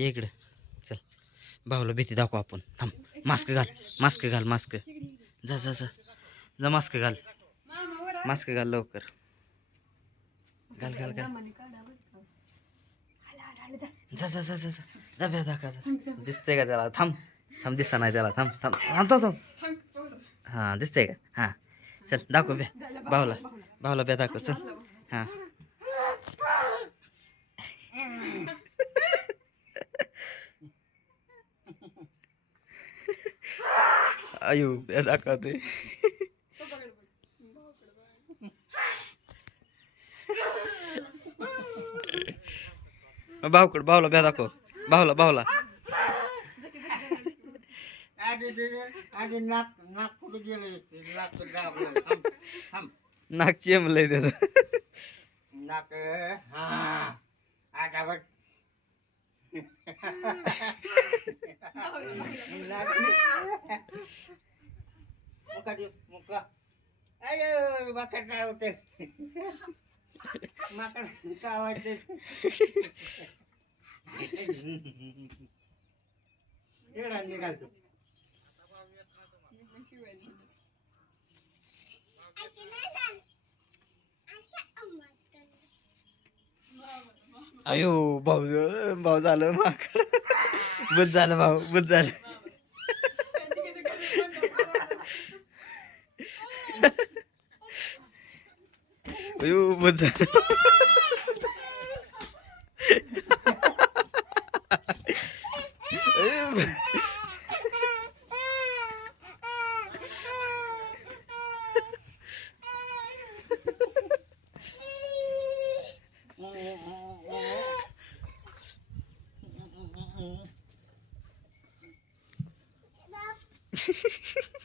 ये इकडं. चल. भाऊला भीती दाखव आपण. थांब. मास्क घाल. मास्क घाल मास्क. जा जा जा. जा मास्क घाल. मास्क घाल लवकर. घाल घाल घाल. जा जा जा जा जा. जा बे दिसतंय का त्याला? थांब. थांब दिसता नाही त्याला. थांब थांब. थांब थांब थांब. हां दिसतंय का? हां. चल दाखव ब्या. भाऊला. भाऊला बे दाखव. चल. हां. ayo ada kate बाहु कर बाहुला बावला ब्या बाहुला बावला बावला आगे नाक नाक कुठे गेले नाक तो गाब हम हम। नाक चेम ले दे तो नाक हा। आता बघ नाक। खाली मुका अयो माकड काय होते माकड काय व्हायचे एवढा निघालतो अयो भाऊ भाऊ झालं माकड बुद्ध झालं भाऊ बुद्ध झालं. ಅಯ್ಯೋ ಬದ್ದ Ha ha.